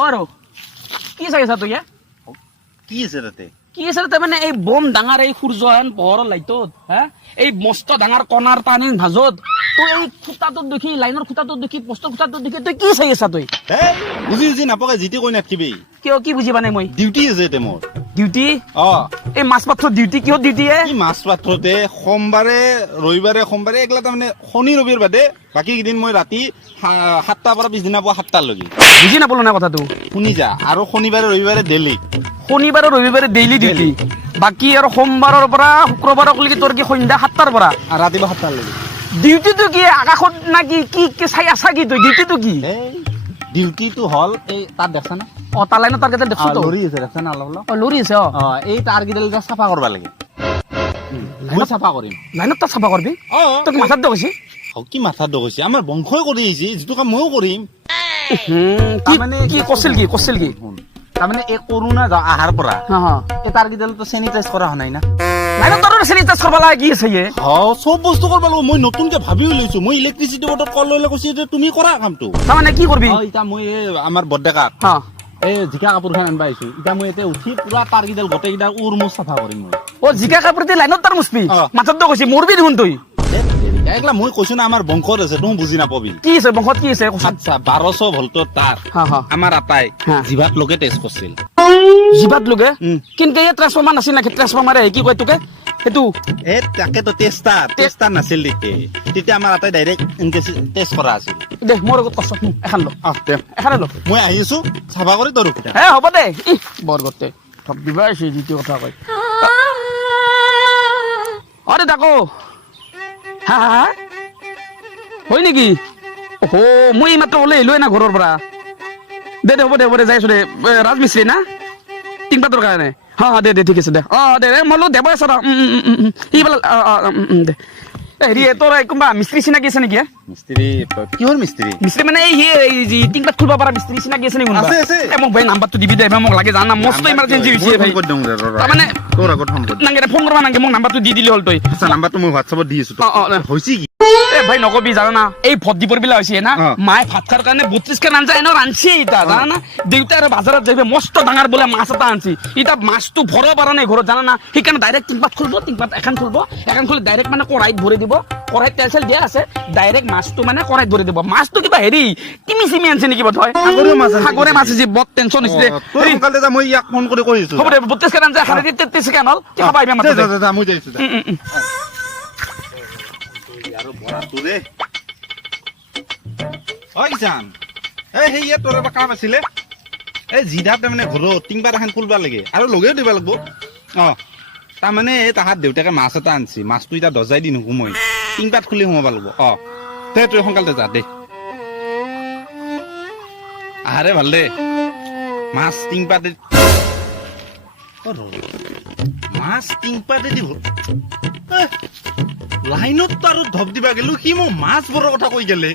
আৰু কি চাই আছা তই কি আছে তাতে কি আছে তাতে মানে এই বম ডাঙৰ এই সূৰ্যহেন পোহৰৰ লাইটত হা এই মস্ত ডাঙৰ কণাৰ টানিৰ ভাজত তই এই খুঁটাটোত দেখি লাইনৰ খুঁটাটোত দেখি পোষ্টৰ খুঁটাটোত দেখি তই কি চাই আছা তই বুজি নাপাকে জিতি কৈ নাথাকিবি কিয় কি বুজি পোৱা নাই মই ডিউটি আছে এতিয়া মোৰ ডিউটি অ এই মাছ পাথৰ ডিউটি কিহত ডিউটি কি মাছ পাত্ৰতে সোমবাৰে এইগিলা তাৰমানে শনি ৰবিৰ বাদে বাকী কেইদিন মই ৰাতি 7টাৰ পৰা পিছদিনা পুৱা 7টালৈকে বুজি নাপালো না কথাটো শুনি যা আৰু শনিবাৰে ৰবিবাৰে ডেইলি শনিবাৰ ৰবিবাৰে ডেইলি ডিউটি বাকী আৰু সোমবাৰৰ পৰা শুক্ৰবাৰলৈকে তোৰ কি সন্ধ্যা 7টাৰ পৰা ৰাতিপুৱা 7টালৈকে ডিউটিটো কি আকাশত না কি কি চাই আছা কি তই ডিউটিটো কি ডিউটিটো হল এই তাত দেখা না অ তাৰ লাইনত তাৰ কেইটা দেখছো তো লৰি আছে দেখা না অলপ অ লৰি আছে অ এই তাৰ কেইডাল চাফা কৰিব লাগে মই চাফা কৰিম লাইনত তাত চাফা কৰবি তোক মাথাত দেখছি কি মাথাত দেখছি আমাৰ বংশই কৰি আহিছে যিটো কাম ময়ো কৰিম কি কৈছিল কি তাৰমানে এই কৰোণা আহাৰ পৰা এই তাৰ কেইডালতো চেনিটাইজ কৰা হোৱা নাই না লাইনত তোৰ চেনিটাইজ কৰিব লাগে কি আছে চব বস্তু কৰিব লাগিব মই নতুনকে ভাবিও লৈছো মই ইলেক্ট্ৰিচিটি বোৰ্ডত কল লৈ কৈছো যে তুমি কৰা কামটো তাৰমানে কি কৰবি এতিয়া মই আমাৰ বৰ্ডেকাক এই জিকা কাপোৰখন আনবা আহিছো এতিয়া মই এতিয়া উঠি পুৰা তাৰ কেইডাল গোটেইকেইডাল উৰ চাফা কৰিম মই জিকা কাপোৰ দি লাইনত তাৰ মুচবি মাথাত দেখছি মৰবি দেখোন তই এইগিলা মই কৈছো না আমাৰ বংশত আছে তুমি বুজি নাপাবি কি আছে বংশত কি আছে আচ্ছা 1200 ভল্টৰ তাৰ আমাৰ আটাই জিভাত লগে টেষ্ট কৰিছিল জিভাত লগে কিন্তু এই ট্ৰান্সফৰ্মাৰ নাছিল নাকি ট্ৰান্সফৰ্মাৰে কি কয় তোকে সেইটো এই তাকেতো টেষ্টাৰ নাছিল তেতিয়া আমাৰ আটাই ডাইৰেক্ট টেষ্ট কৰা আছিল দে মোৰ আগত কষ্ট এখন ল এখন ল মই আহিছো চাফা কৰি তোৰ হে হ'ব দে বৰগতে ঠক দিবা আছে যিটো কথা কয় আৰে দেখো হা হয় নেকি ও মই মাত্ৰ ওলাই লৈ না ঘৰৰ পৰা দে হ'ব দে যাইছো দে ৰাজমিস্ত্ৰী না তিন পাতৰ কাৰণে দে ঠিক আছে দে দে মই দেব আছে ইফালে দে হেৰি তোৰ কোনোবা মিস্ত্ৰী চিনাকি আছে নেকি মিস্ত্ৰী কিহৰ মিস্ত্ৰী মানে এই তিন পাত খুলিব পৰা মিস্ত্ৰী চিনাকি আছে নেকি মোক ভাই নাম্বাৰটো দিবি দে মোক লাগে জানা মস্ত ইমাৰ্জেঞ্চি হৈছে ভাই তাৰমানে তোৰ আগত ফোন কৰি নাংগে ফোন কৰবা নাংগে মোক নাম্বাৰটো দি দিলে হ'ল তই নাম্বাৰটো মই হোৱাটছএপত দি আছো হৈছে কি ভাই নকবি জানা না এই ভট দিবৰ বিলা হৈছে না মায়ে ভাত খাৰ কাৰণে 32 কে আঞ্জা এনে ৰান্ধছি ইতা জানা না দেউতা আৰু বাজাৰত যাইবে মস্ত ডাঙৰ বোলে মাছ এটা আনছি ইতা মাছটো ভৰ পৰা নাই ঘৰত জানা না সেইকাৰণে ডাইৰেক্ট তিনপাত খুলব তিনপাত এখন খুলি ডাইৰেক্ট মানে কড়াইত ভৰি দিব কড়াইত তেল চেল দিয়া আছে ডাইৰেক্ট মাছটো মানে কড়াইত ভৰি দিব মাছটো কিবা হেৰি চিমি আনছে নেকি বত হয় সাগৰে মাছ আছে বহুত টেনচন হৈছে সোনকালে যা মই ইয়াক ফোন কৰি কৈছো হ'ব দে 32 কে আঞ্জা খালি 33 কে আনল কি খাবা আহিবা মাছ দে মই যাইছো আৰু বৰাটো ৰে কিষান সেই ইয়াত তোৰ এটা কাম আছিলে এই জিধাত তাৰমানে ঘৰত টিংপাত এখন খুলবা লাগে আৰু লগেও দিব লাগিব তাৰমানে এই তাহাঁত দেউতাকে মাছ এটা আনছি মাছটো এতিয়া দজাই দি নুকো মই টিংপাত খুলি সোমাব লাগিব দে তই সোনকালে যা দে আহাৰে ভাল দে মাছ টিংপাতে দিব লাইনত আৰু ধপ দিবা গেলো সি মোক মাছ বৰ কথা কৈ গেলে